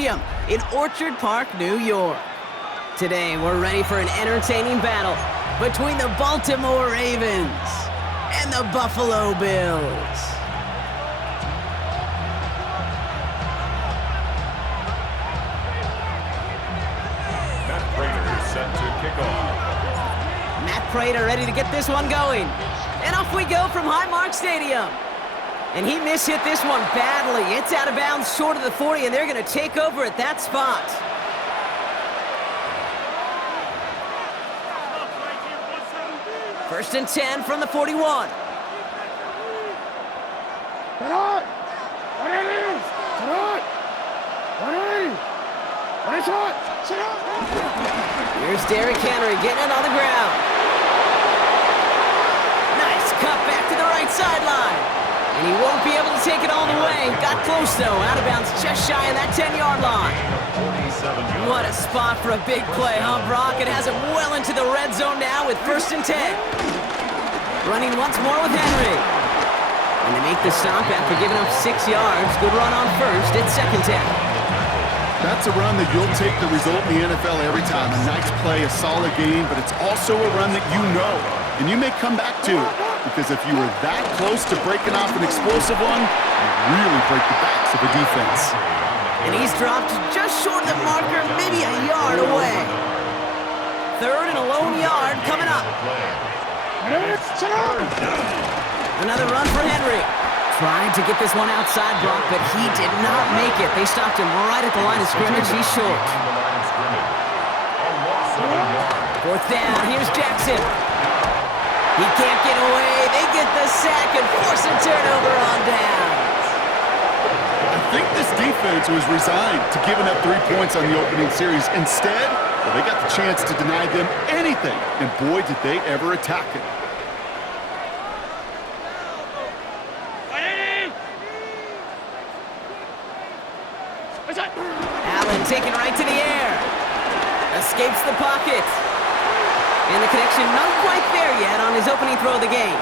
Stadium in Orchard Park, New York. Today, we're ready for an entertaining battle between the Baltimore Ravens and the Buffalo Bills. Matt Prater set to kick off. Matt Prater ready to get this one going. And off we go from Highmark Stadium. And he mishit this one badly. It's out of bounds short of the 40, and they're going to take over at that spot. First and 10 from the 41. Here's Derrick Henry getting it on the ground. Nice cut back to the right sideline. And he won't be able to take it all the way. Got close, though. Out of bounds just shy of that 10-yard line. What a spot for a big play, huh, Brock? It has him well into the red zone now with first and 10. Running once more with Henry. And to make the stop after giving up 6 yards, good run on first. It's second down. That's a run that you'll take the result in the NFL every time. A nice play, a solid game, but it's also a run that you know, and you may come back to, because if you were that close to breaking off an explosive one, you really break the backs of the defense. And he's dropped just short of the marker, maybe a yard away. Third and a lone yard coming up. Another run for Henry. Tried to get this one outside, Brock, but he did not make it. They stopped him right at the line of scrimmage. He's short. Fourth down. Here's Jackson. He can't get away. They get the sack and force a turnover on downs. I think this defense was resigned to giving up 3 points on the opening series. Instead, well, they got the chance to deny them anything, and boy, did they ever attack it. Allen taken right to the air. Escapes the pocket. And the connection not quite there yet on his opening throw of the game.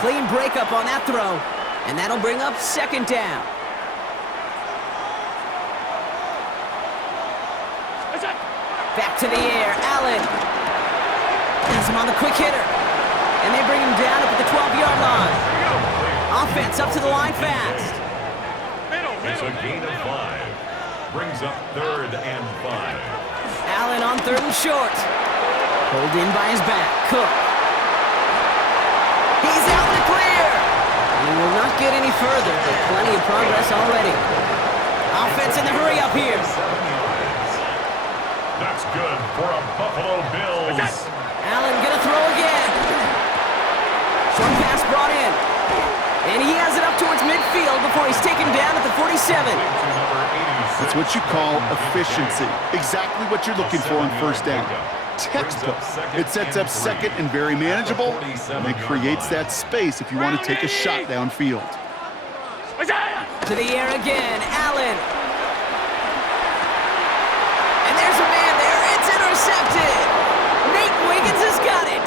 Clean breakup on that throw. And that'll bring up second down. Back to the air. Allen. Has him on the quick hitter. And they bring him down up at the 12-yard line. Offense up to the line fast. It's a gain of 5. Brings up third and 5. Allen on third and short. Pulled in by his back. Cook. He's out in the clear. And he will not get any further, but plenty of progress already. Offense in the hurry up here. That's good for a Buffalo Bills. Allen gonna throw again. Short pass brought in. And he has it up towards midfield before he's taken down at the 47. That's what you call efficiency. Exactly what you're looking for on first down. Textbook. It sets up second and very manageable, and it creates that space if you want to take a shot downfield. To the air again, Allen. And there's a man there. It's intercepted. Nate Wiggins has got it.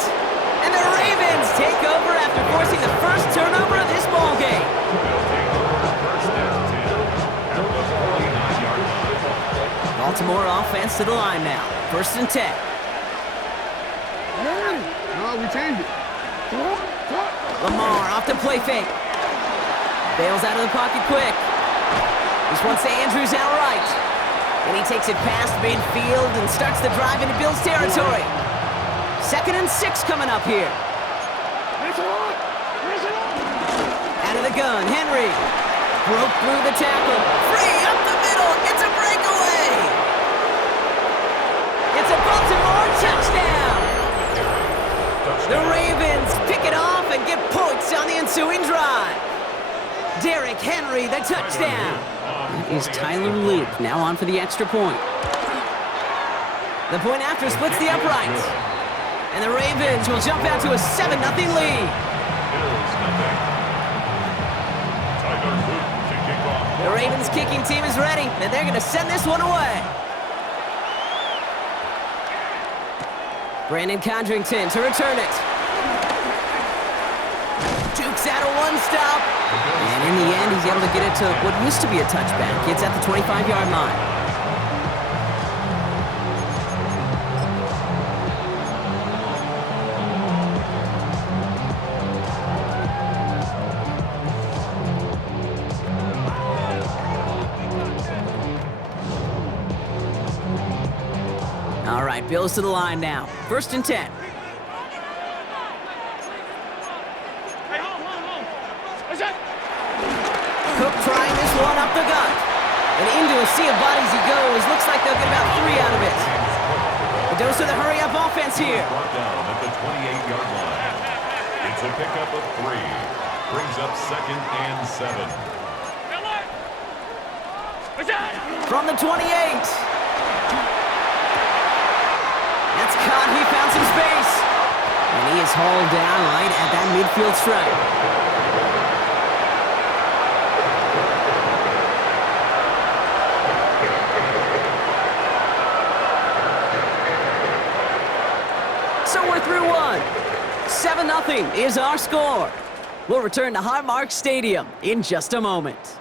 And the Ravens take over after forcing the first turnover of this ballgame. Baltimore offense to the line now. First and 10. Oh, we changed it. Lamar off the play fake. Bails out of the pocket quick. This one's to Andrews outright. And he takes it past midfield and starts the drive into Bills territory. Second and 6 coming up here. Out of the gun, Henry. Broke through the tackle. Free up the middle. It's a breakaway. It's a Baltimore touchdown. The Ravens pick it off and get points on the ensuing drive. Derrick Henry, the touchdown. That is Tyler Luke, now on for the extra point. The point after splits the uprights. And the Ravens will jump out to a 7-0 lead. The Ravens kicking team is ready, and they're going to send this one away. Brandon Condrington to return it. Jukes makes that a one-stop. And in the end, he's able to get it to what used to be a touchback. It's at the 25-yard line. All right, Bills to the line now. 1st and 10. Cook trying this one up the gut. And into a sea of bodies he goes. Looks like they'll get about 3 out of it. The dose of the hurry-up offense here. Brought down at the 28-yard line. It's a pickup of 3. Brings up 2nd and 7. From the 28. That's caught. He found some space. And he is hauled down right at that midfield stripe. So we're through one. 7-0 is our score. We'll return to Highmark Stadium in just a moment.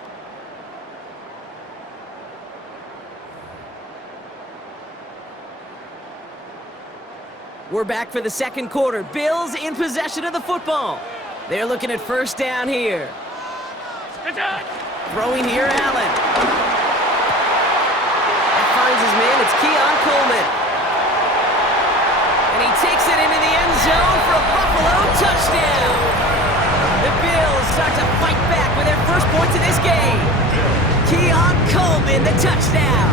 We're back for the second quarter. Bills in possession of the football. They're looking at 1st down here. Throwing here, Allen. That finds his man. It's Keon Coleman. And he takes it into the end zone for a Buffalo touchdown. The Bills start to fight back with their first points in this game. Keon Coleman, the touchdown.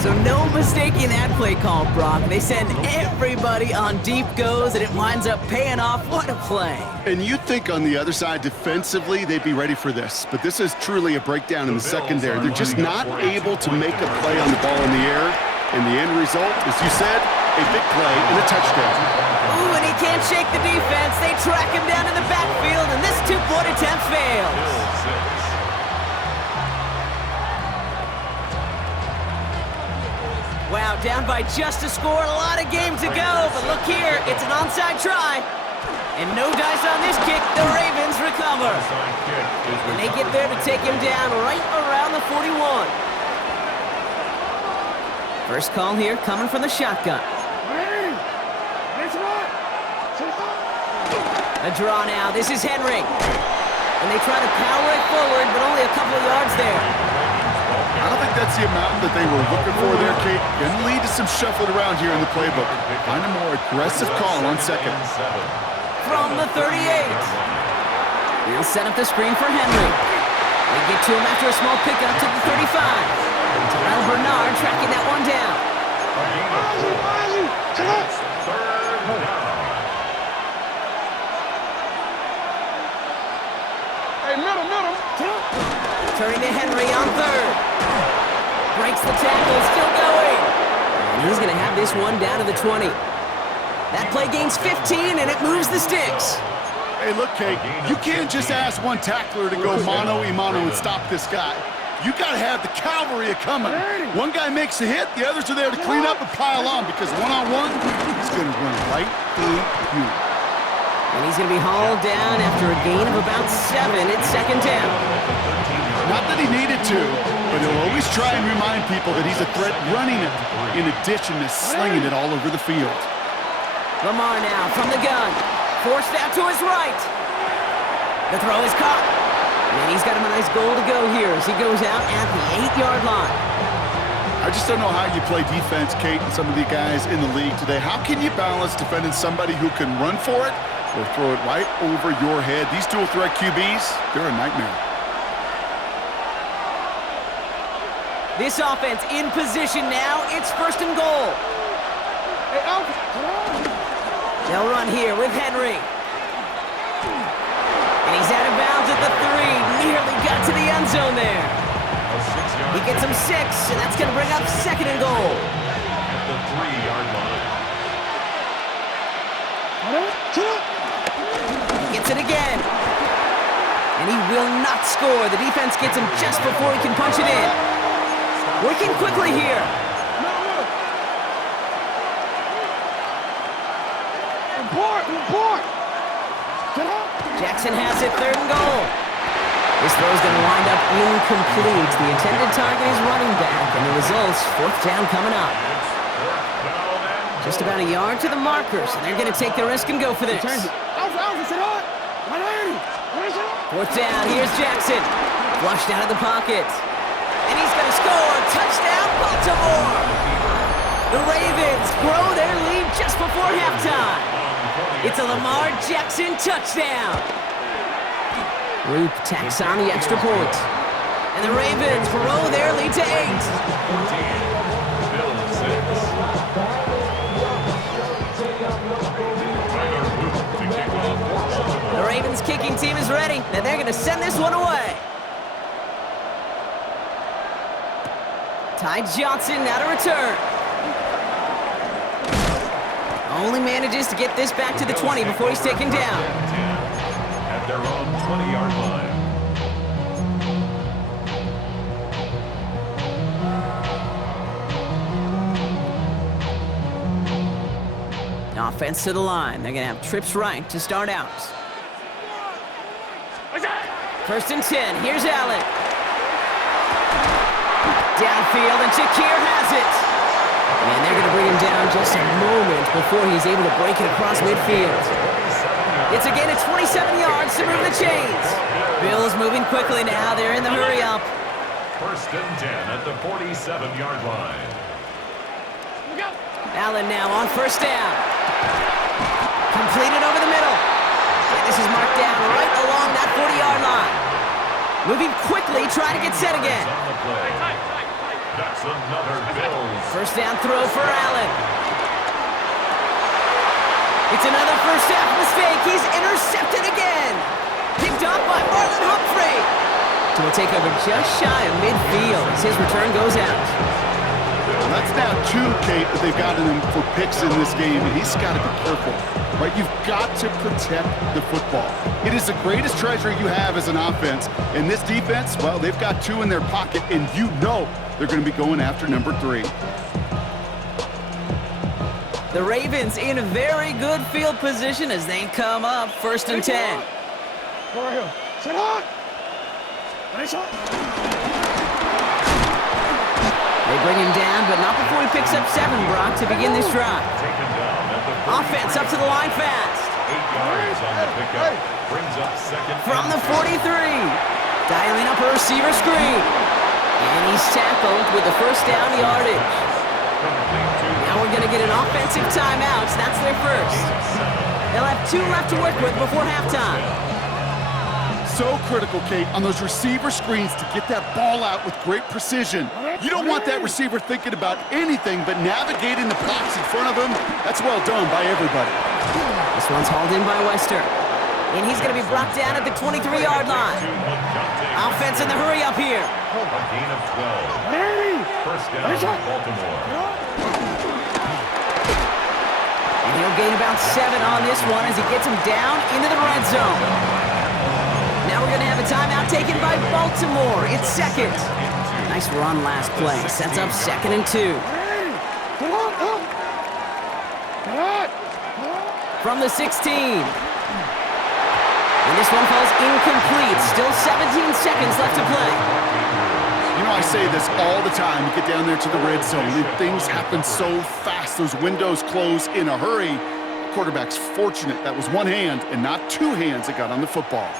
So no mistaking that play call, Brock. They send everybody on deep goes, and it winds up paying off. What a play. And you'd think on the other side, defensively, they'd be ready for this. But this is truly a breakdown in the secondary. They're just not able to make a play on the ball in the air. And the end result, as you said, a big play and a touchdown. Ooh, and he can't shake the defense. They track him down in the backfield, and this two-point attempt fails. Wow, down by just a score, a lot of game to go, but look here, it's an onside try. And no dice on this kick, the Ravens recover. And they get there to take him down right around the 41. First call here coming from the shotgun. A draw now, this is Henry. And they try to power it forward, but only a couple of yards there. I don't think that's the amount that they were looking for there, Kate. Can lead to some shuffling around here in the playbook. Find a more aggressive call on 2nd. From the 38. He'll set up the screen for Henry. They get to him after a small pickup to the 35. Terrell Bernard tracking that one down. Hey, middle. Turning to Henry on 3rd. Breaks the tackle, still going. And he's going to have this one down to the 20. That play gains 15, and it moves the sticks. Hey, look, Kate, you can't just ask one tackler to go mano-a-mano and stop this guy. You got to have the cavalry coming. One guy makes a hit, the others are there to clean up and pile on, because one-on-one, he's going to run right through you. And he's going to be hauled down after a gain of about 7. It's 2nd down. Not that he needed to, but he'll always try and remind people that he's a threat running it, in addition to slinging it all over the field. Lamar now from the gun. Forced out to his right. The throw is caught. And he's got him a nice goal to go here as he goes out at the 8-yard line. I just don't know how you play defense, Kate, and some of the guys in the league today. How can you balance defending somebody who can run for it or throw it right over your head? These dual threat QBs, they're a nightmare. This offense in position now. It's 1st and goal. They'll run here with Henry. And he's out of bounds at the 3. Nearly got to the end zone there. He gets him 6, and that's going to bring up 2nd and goal. At the 3-yard line. He gets it again. And he will not score. The defense gets him just before he can punch it in. Working quickly here. Report. Jackson has it, 3rd and goal. This throw is going to wind up incomplete. The intended target is running back, and the result's 4th down coming up. Just about a yard to the marker, so they're going to take the risk and go for this. 4th down, here's Jackson. Flushed out of the pocket. And he's going to score. Touchdown, Baltimore! The Ravens grow their lead just before halftime. It's a Lamar Jackson touchdown. Luke tacks on the extra point. And the Ravens grow their lead to 8. The Ravens kicking team is ready, and they're going to send this one away. Ty Johnson now to return. Only manages to get this back to the 20 before he's taken down. At their own 20-yard line. Offense to the line. They're going to have trips right to start out. 1st and 10. Here's Allen. Downfield, and Shakir has it. And they're going to bring him down just a moment before he's able to break it across midfield. It's a gain of 27 yards to move the chains. Bills moving quickly now. They're in the hurry-up. 1st and 10 at the 47-yard line. Allen now on 1st down. Completed over the middle. And this is marked down right along that 40-yard line. Moving quickly, trying to get set again. That's another Bills. 1st down throw for Allen. It's another first half mistake. He's intercepted again. Picked up by Marlon Humphrey. So he'll take over just shy of midfield as his return goes out. Well, that's now 2, Kate, that they've gotten him for picks in this game, and he's got to be careful. Right? You've got to protect the football. It is the greatest treasure you have as an offense. And this defense, well, they've got 2 in their pocket, and you know they're going to be going after number 3. The Ravens in a very good field position as they come up 1st and 10. They bring him down, but not before he picks up 7, Brock, to begin this drive. Offense up to the line fast. 8 yards on the pickup. Brings up 2nd. From the 43. Dialing up a receiver screen. And he's tackled with the 1st down yardage. Now we're going to get an offensive timeout. That's their first. They'll have 2 left to work with before halftime. So critical, Kate, on those receiver screens to get that ball out with great precision. You don't want that receiver thinking about anything but navigating the blocks in front of him. That's well done by everybody. This one's hauled in by Wester. And he's going to be brought down at the 23-yard line. Offense in the hurry up here. A gain of 12. 1st down, Baltimore. And he'll gain about 7 on this one as he gets him down into the red zone. Now we're going to have a timeout taken by Baltimore. It's 2nd. Nice run last play. Sets up 2nd and 2. From the 16. And this one falls incomplete. Still 17 seconds left to play. You know, I say this all the time. You get down there to the red zone, and things happen so fast. Those windows close in a hurry. The quarterback's fortunate that was 1 hand and not 2 hands that got on the football.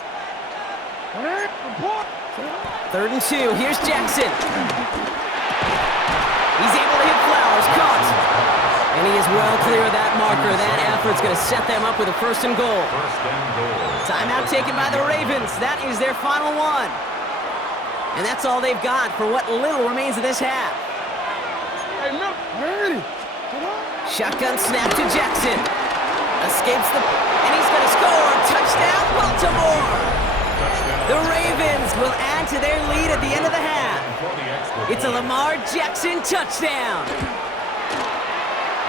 3rd and 2. Here's Jackson. He's able to hit Flowers. Caught. And he is well clear of that marker. That effort's going to set them up with a 1st and goal. Timeout taken by the Ravens. That is their final one. And that's all they've got for what little remains of this half. Shotgun snap to Jackson. Escapes the... And he's going to score. Touchdown, Baltimore! The Ravens will add to their lead at the end of the half. It's a Lamar Jackson touchdown.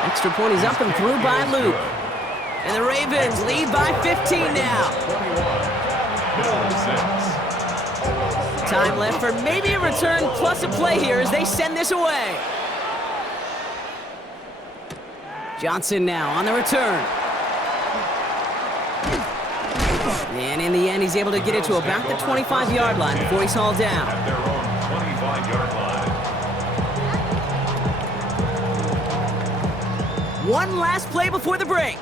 Extra point is up and through by Luke. And the Ravens lead by 15 now. Time left for maybe a return plus a play here as they send this away. Johnson now on the return. And in the end, he's able to get it to about the 25-yard line before he's hauled down. At their own 25-yard line. One last play before the break.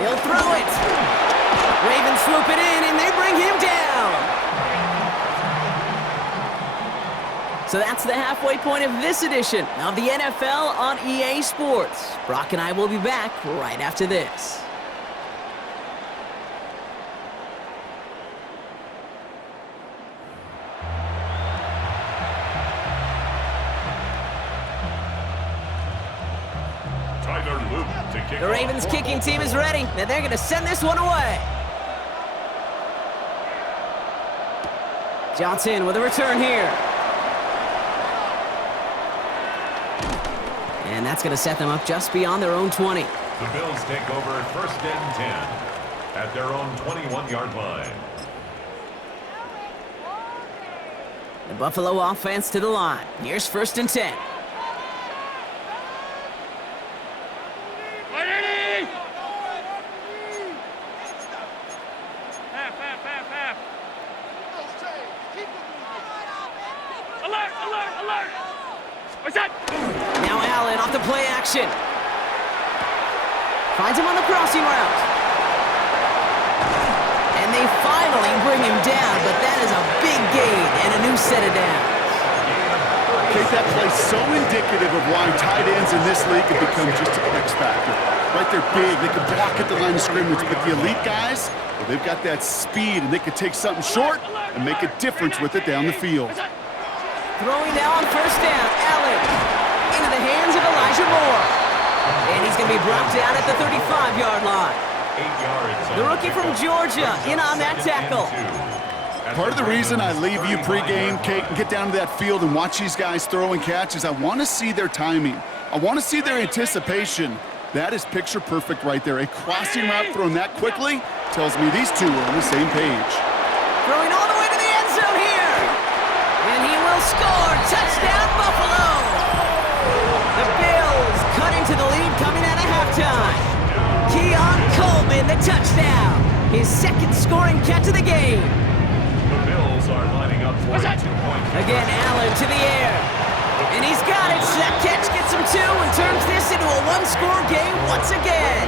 He'll throw it. Ravens swoop it in, and they bring him down. So that's the halfway point of this edition of the NFL on EA Sports. Brock and I will be back right after this. The Ravens kicking team is ready, and they're going to send this one away. Johnson with a return here. And that's going to set them up just beyond their own 20. The Bills take over first and 10 at their own 21-yard line. The Buffalo offense to the line. Here's first and 10. Now Allen off the play action. Finds him on the crossing route. And they finally bring him down, but that is a big gain and a new set of downs. Okay, that play's so indicative of why tight ends in this league have become just an X factor. Right, they're big, they can block at the line of scrimmage, but the elite guys, well, they've got that speed, and they can take something short and make a difference with it down the field. Throwing now on first down, Allen into the hands of Elijah Moore. And he's going to be brought down at the 35-yard line. 8 yards. The rookie from Georgia in on that tackle. Part of the reason I leave you pregame, Kate, and get down to that field and watch these guys throw and catch is I want to see their timing. I want to see their anticipation. That is picture perfect right there. A crossing route thrown that quickly tells me these two are on the same page. Throwing all the way to the end zone here. And he will score. Touchdown, Buffalo. The Bills cut into the lead coming out of halftime. Keon Coleman, the touchdown. His second scoring catch of the game. The Bills are lining up for a 2-point. Again, Allen to the air. And he's got it. That catch gets him two and turns this into a one-score game once again.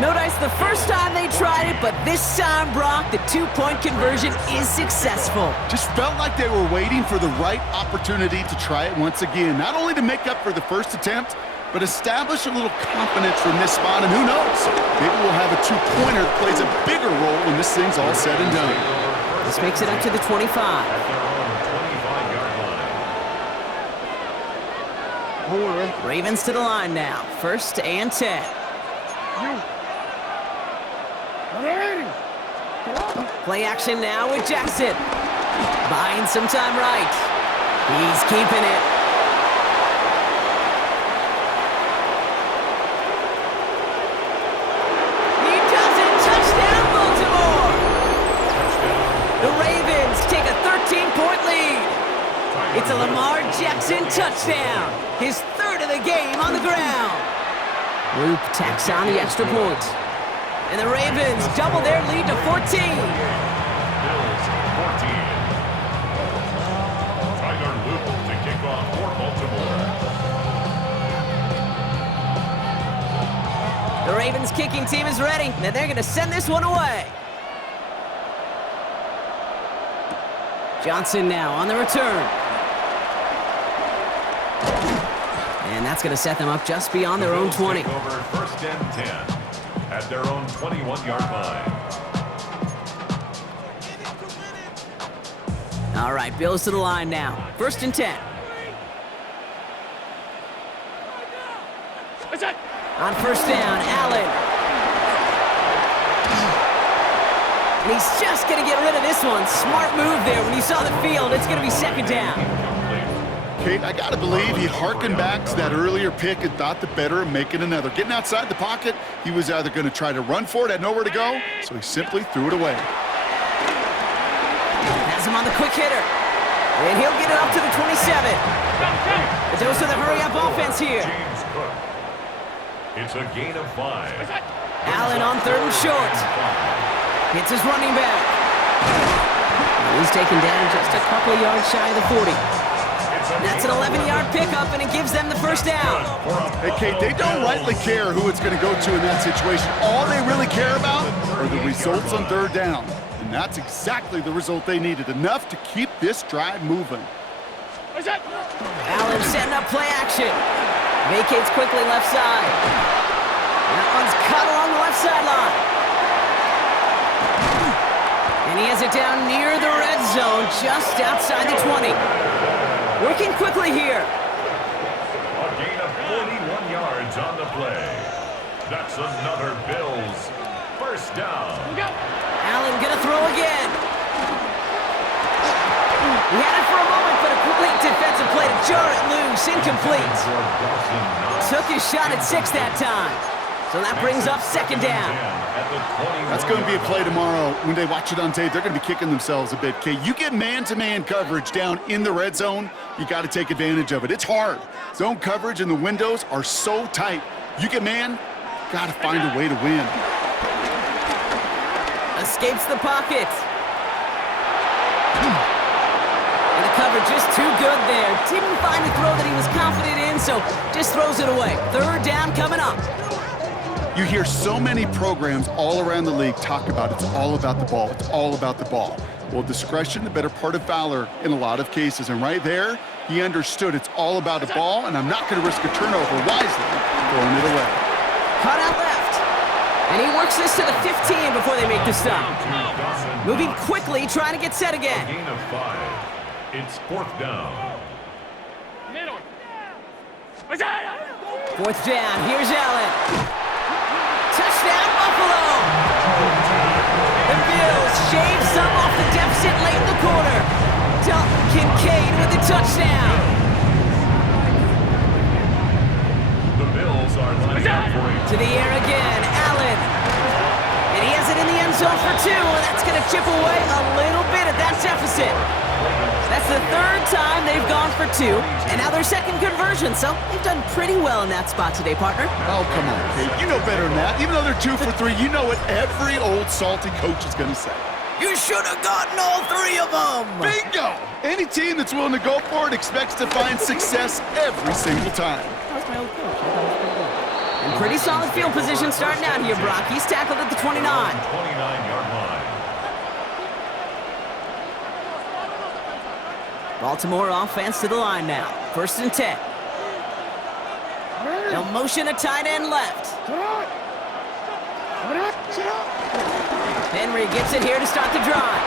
No dice the first time they tried it, but this time, Brock, the two-point conversion is successful. Just felt like they were waiting for the right opportunity to try it once again. Not only to make up for the first attempt, but establish a little confidence from this spot. And who knows, maybe we'll have a two-pointer that plays a bigger role when this thing's all said and done. This makes it up to the 25. Ravens to the line now. First and 10. Play action now with Jackson. Buying some time right. He's keeping it. He does it. Touchdown, Baltimore. The Ravens take a 13-point lead. It's a Lamar Jackson touchdown. His third of the game on the ground. Luke tacks on the extra point. And the Ravens double their lead to 14. Bills 14. Tyler Luke to kick off for Baltimore. The Ravens kicking team is ready, and they're going to send this one away. Johnson now on the return. And that's going to set them up just beyond their own 20. Take over first and 10 at their own 21-yard line. All right, Bills to the line now. First and 10. On first down, Allen. And he's just going to get rid of this one. Smart move there. When you saw the field, it's going to be second down. Kate, I got to believe he harkened back to that earlier pick and thought the better of making another. Getting outside the pocket, he was either going to try to run for it, had nowhere to go, so he simply threw it away. Has him on the quick hitter. And he'll get it up to the 27. But those are the hurry-up offense here. James Cook. It's a gain of 5. Allen on 3rd and short. Hits his running back. And he's taken down just a couple of yards shy of the 40. That's an 11-yard pickup, and it gives them the first down. Hey, Kate, they don't rightly care who it's going to go to in that situation. All they really care about are the results on 3rd down. And that's exactly the result they needed, enough to keep this drive moving. Allen setting up play action. Vacates quickly left side. That one's cut along the left sideline. And he has it down near the red zone, just outside the 20. Working quickly here. A gain of 41 yards on the play. That's another Bills first down. Allen gonna throw again. He had it for a moment, but a complete defensive play to jar it loose. Incomplete. Took his shot at 6 that time. So that brings up 2nd down. That's going to be a play tomorrow. When they watch it on tape, they're going to be kicking themselves a bit. Kate, you get man-to-man coverage down in the red zone, you got to take advantage of it. It's hard. Zone coverage and the windows are so tight. You get man, got to find a way to win. Escapes the pocket. And the coverage just too good there. Didn't find the throw that he was confident in, so just throws it away. 3rd down coming up. You hear so many programs all around the league talk about it's all about the ball. It's all about the ball. Well, discretion, the better part of valor in a lot of cases. And right there, he understood it's all about the ball, and I'm not going to risk a turnover wisely, throwing it away. Cut out left. And he works this to the 15 before they make the stop. Moving quickly, trying to get set again. A gain of 5. It's 4th down. 4th down. Here's Allen. Touchdown, Buffalo! The Bills shave some off the deficit late in the quarter. Dalton Kincaid with the touchdown. The Bills are lining up for it. To the air again, Allen. And he has it in the end zone for 2, and that's going to chip away a little bit at that deficit. That's the 3rd time they've gone for 2, and now their 2nd conversion, so they've done pretty well in that spot today, partner. Oh, come on, Kate. You know better than that. Even though they're 2 for 3, you know what every old salty coach is going to say. You should have gotten all 3 of them. Bingo! Any team that's willing to go for it expects to find success every single time. That was my old coach. I thought it was pretty good. And pretty solid field position starting out here, Brock. He's tackled at the 29. 29-yard line. Baltimore offense to the line now. 1st and 10. They'll motion a tight end left. Henry gets it here to start the drive.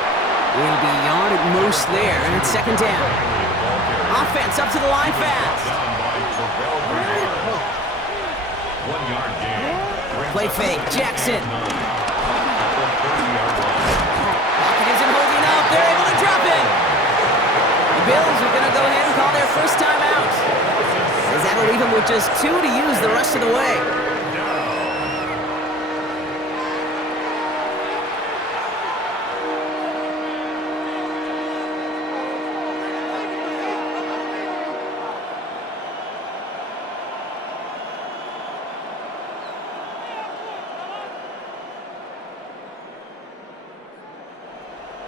He'll be yard at most there, and it's 2nd down. Offense up to the line fast. 1 yard gain. Play fake, Jackson. Pocket isn't holding up. They're able to drop it. The Bills are going to go ahead and call their first timeout, as that'll leave them with just 2 to use the rest of the way.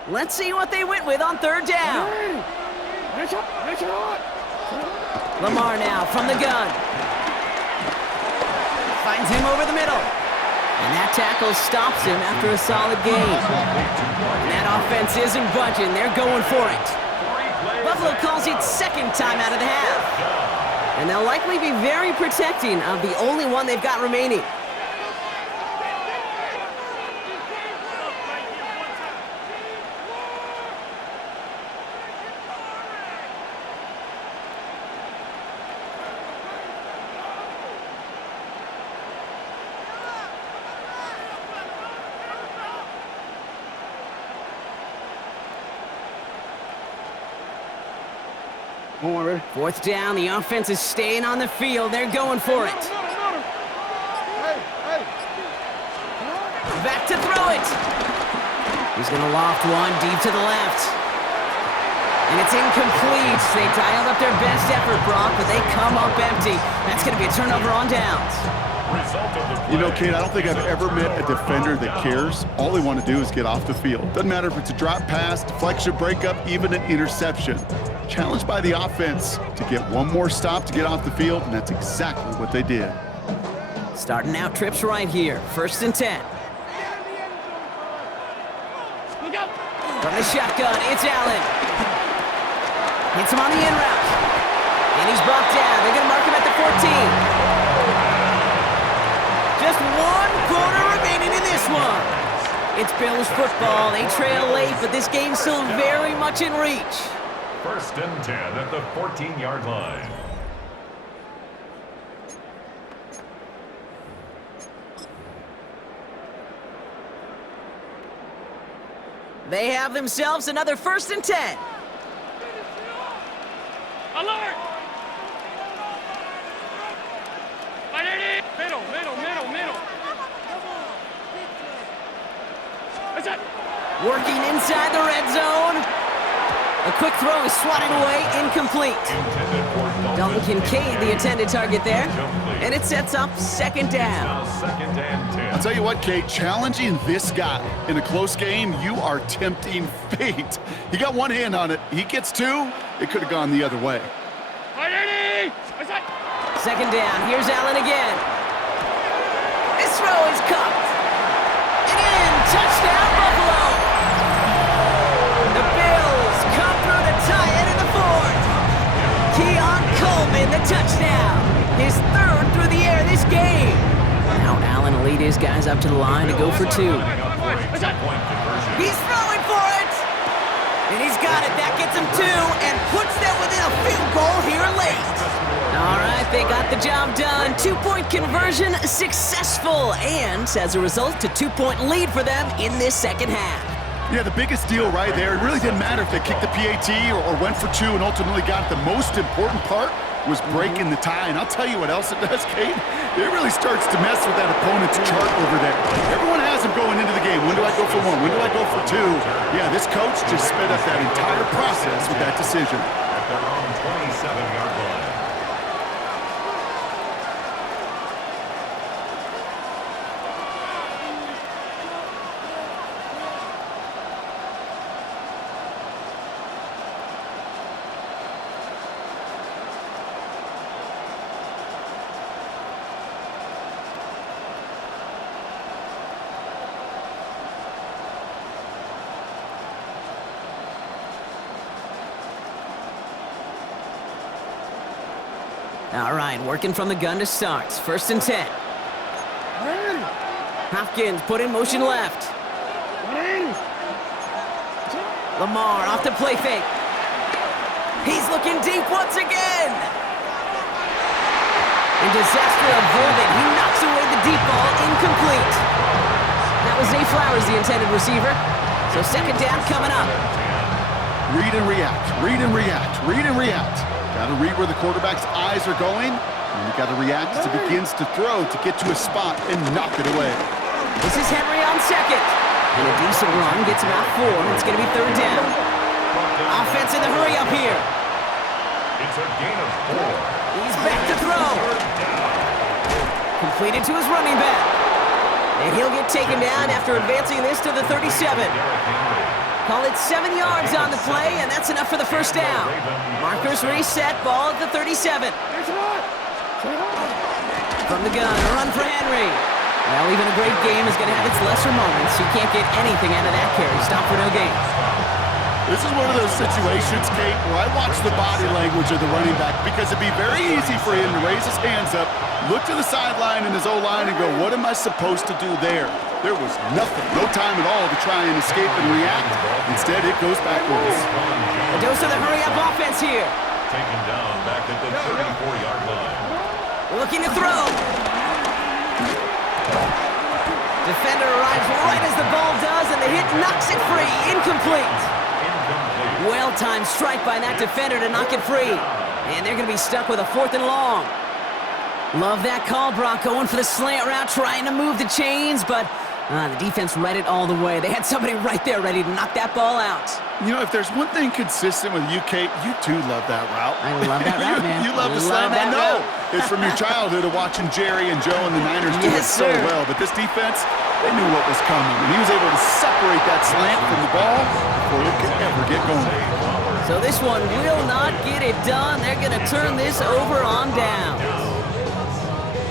Let's see what they went with on 3rd down. Lamar now from the gun. Finds him over the middle. And that tackle stops him after a solid gain. And that offense isn't budging. They're going for it. Buffalo calls it 2nd time out of the half. And they'll likely be very protecting of the only one they've got remaining. Ready? 4th down, the offense is staying on the field. They're going for it. Back to throw it. He's going to loft one deep to the left. And it's incomplete. They dialed up their best effort, Brock, but they come up empty. That's going to be a turnover on downs. You know, Kate, I don't think I've ever met a defender that cares. All they want to do is get off the field. Doesn't matter if it's a drop pass, deflection, breakup, even an interception. Challenged by the offense to get one more stop to get off the field, and that's exactly what they did. Starting out trips right here. 1st and 10. From the shotgun, it's Allen. Hits him on the in route. And he's brought down. They're going to mark him at the 14. Just 1 quarter remaining in this one. It's Bills football. They trail late, but this game's still very much in reach. 1st and 10 at the 14-yard line. They have themselves another 1st and 10. Alert! Middle. What's that? Working inside the red zone. A quick throw is swatted away, incomplete. Dalton Kincaid, the intended target there. And it sets up 2nd down. 2nd and 10. I'll tell you what, Kate, challenging this guy in a close game, you are tempting fate. He got one hand on it. He gets 2. It could have gone the other way. What's that? 2nd down. Here's Allen again. This throw is cupped. And in. Touchdown, Buffalo. The Bills come through to tie it in the 4th. Keon Coleman, the touchdown. His 3rd through the air this game. Now Allen will lead his guys up to the line to go for 2. He's throwing for it. And he's got it. That gets him 2 and puts them within a field goal here late. All right, they got the job done. 2-point conversion successful. And as a result, a 2-point lead for them in this 2nd half. Yeah, the biggest deal right there, it really didn't matter if they kicked the PAT or went for 2 and ultimately got it. The most important part was breaking the tie. And I'll tell you what else it does, Kate. It really starts to mess with that opponent's chart over there. Everyone has them going into the game. When do I go for 1? When do I go for 2? Yeah, this coach just sped up that entire process with that decision. At their own 27-yard line. All right, working from the gun to start. 1st and 10. Hopkins put in motion left. Lamar off the play fake. He's looking deep once again. And disaster avoided. He knocks away the deep ball, incomplete. That was Zay Flowers, the intended receiver. So 2nd down coming up. Read and react, read and react, read and react. Got to read where the quarterback's eyes are going, and you got to react as he begins to throw to get to a spot and knock it away. This is Henry on 2nd. And a decent run gets him out 4. It's going to be 3rd down. Offense in the hurry up here. It's a gain of 4. He's back to throw. Completed to his running back. And he'll get taken down after advancing this to the 37. Call it 7 yards on the play, and that's enough for the 1st down. Markers reset, ball at the 37. From the gun, a run for Henry. Well, even a great game is going to have its lesser moments. You can't get anything out of that carry. Stop for no gain. This is one of those situations, Kate, where I watch the body language of the running back because it'd be very easy for him to raise his hands up, look to the sideline in his O-line and go, what am I supposed to do there? There was nothing, no time at all to try and escape and react. Instead, it goes backwards. A dose of the hurry-up offense here. Taken down back at the 34-yard line. Looking to throw. Defender arrives right as the ball does, and the hit knocks it free. Incomplete. Well-timed strike by that defender to knock it free. And they're going to be stuck with a 4th and long. Love that call, Brock, going for the slant route, trying to move the chains, but The defense read it all the way. They had somebody right there ready to knock that ball out. You know, if there's one thing consistent with you, Kate, you too love that route. I love that route, man. You love the slam. I know. It's from your childhood of watching Jerry and Joe and the Niners do it so well. But this defense, they knew what was coming. And he was able to separate that slant from the ball before it could ever get going. So this one will not get it done. They're going to turn this over on down.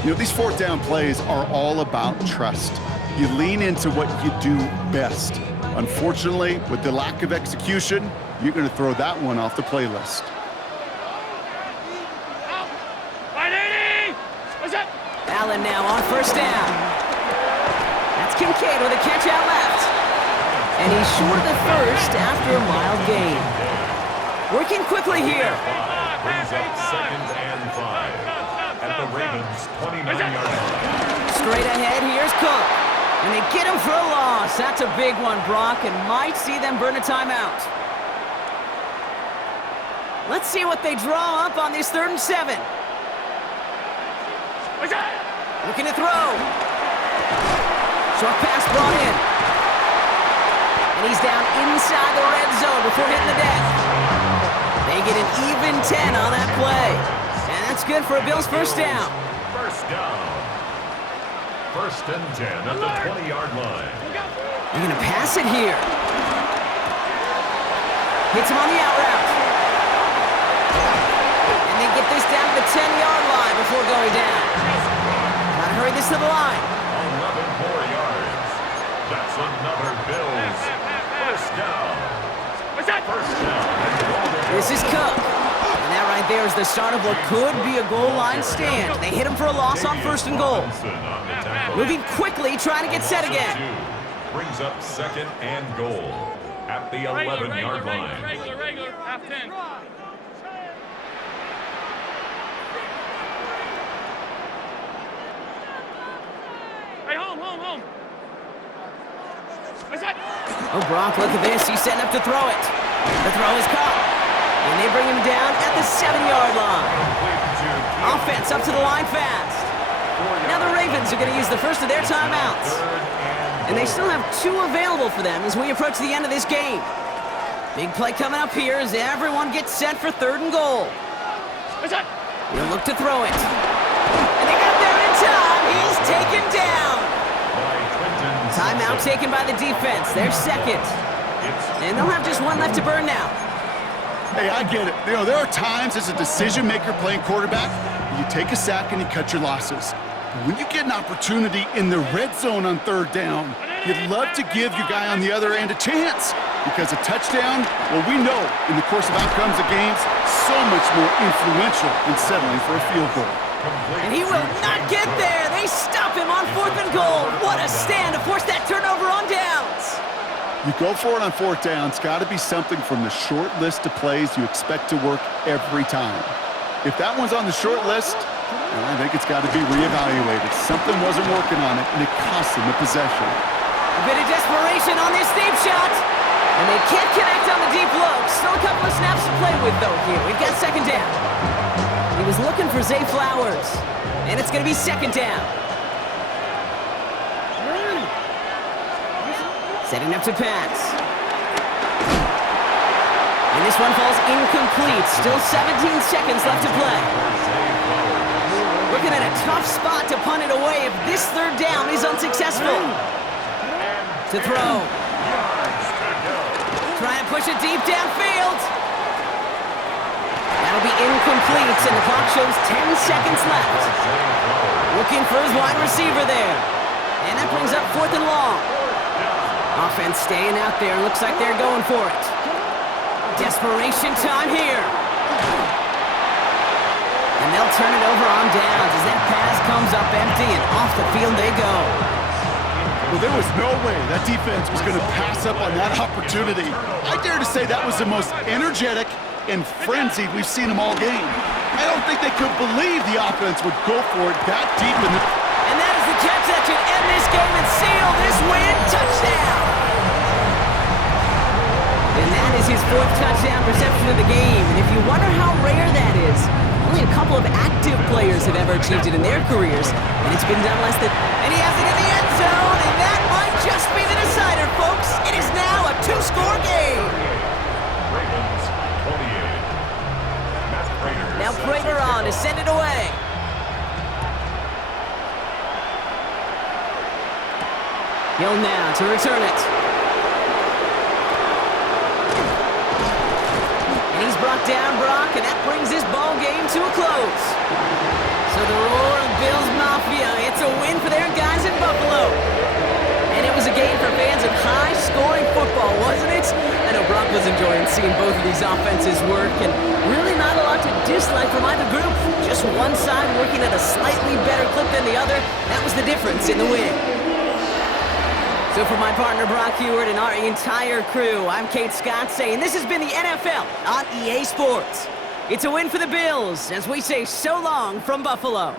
You know, these fourth down plays are all about trust. You lean into what you do best. Unfortunately, with the lack of execution, you're going to throw that one off the playlist. Allen now on first down. That's Kincaid with a catch out left. And he's short of the first after a mild gain. Working quickly here. Brings up 2nd and 5 at the Ravens' 29-yard line. Straight ahead, here's Cook. And they get him for a loss. That's a big one, Brock, and might see them burn a timeout. Let's see what they draw up on this 3rd and 7. Looking to throw. Short pass brought in. And he's down inside the red zone before hitting the deck. They get an even 10 on that play. And that's good for a Bills first down. First down. 1st and 10 at the 20-yard line. They're going to pass it here. Hits him on the out route. And they get this down to the 10-yard line before going down. Gotta hurry this to the line. 11 more yards. That's another Bills first down. First down. This is Cook. And that right there is the start of what could be a goal line stand. They hit him for a loss on 1st and goal. Moving quickly, trying to get set again. Brings up 2nd and goal at the 11-yard line. Regular, half 10. Hey, home. Oh, Brock, look at this. He's setting up to throw it. The throw is caught. And they bring him down at the 7-yard line. Offense up to the line fast. Now the Ravens are going to use the first of their timeouts. And they still have 2 available for them as we approach the end of this game. Big play coming up here as everyone gets set for 3rd and goal. He'll look to throw it. And they got there in time. He's taken down. Timeout taken by the defense. They're 2nd. And they'll have just 1 left to burn now. Hey, I get it. You know, there are times as a decision maker playing quarterback, you take a sack and you cut your losses. But when you get an opportunity in the red zone on 3rd down, you'd love to give your guy on the other end a chance. Because a touchdown, well, we know in the course of outcomes of games, so much more influential than settling for a field goal. And he will not get there. They stop him on 4th and goal. What a stand to force that turnover on downs. You go for it on 4th down. It's got to be something from the short list of plays you expect to work every time. If that one's on the short list, well, I think it's got to be reevaluated. Something wasn't working on it, and it cost him the possession. A bit of desperation on this deep shot. And they can't connect on the deep low. Still a couple of snaps to play with, though, here. We've got 2nd down. He was looking for Zay Flowers. And it's going to be 2nd down. Setting up to pass. And this one falls incomplete. Still 17 seconds left to play. Looking at a tough spot to punt it away if this 3rd down is unsuccessful. To throw. Trying to push it deep downfield. That'll be incomplete, and the clock shows 10 seconds left. Looking for his wide receiver there. And that brings up 4th and long. Offense staying out there. Looks like they're going for it. Desperation time here. And they'll turn it over on downs as that pass comes up empty, and off the field they go. Well, there was no way that defense was going to pass up on that opportunity. I dare to say that was the most energetic and frenzied we've seen them all game. I don't think they could believe the offense would go for it that deep in the... And that is the catch that should end this game and seal this win. Touchdown! And that is his 4th touchdown reception of the game. And if you wonder how rare that is, only a couple of active players have ever achieved it in their careers. And it's been done less than... And he has it in the end zone, and that might Hill now to return it. And he's brought down, Brock, and that brings this ball game to a close. So the roar of Bills Mafia, it's a win for their guys in Buffalo. And it was a game for fans of high-scoring football, wasn't it? I know Brock was enjoying seeing both of these offenses work, and really not a lot to dislike from either group. Just one side working at a slightly better clip than the other. That was the difference in the win. So for my partner Brock Heward and our entire crew, I'm Kate Scott saying this has been the NFL on EA Sports. It's a win for the Bills as we say so long from Buffalo.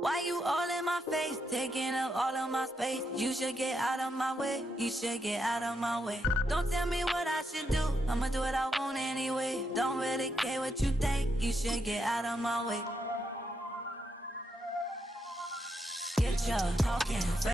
Why you all in my face, taking up all of my space? You should get out of my way, you should get out of my way. Don't tell me what I should do, I'ma do what I want anyway. Don't really care what you think, you should get out of my way. Get your talking.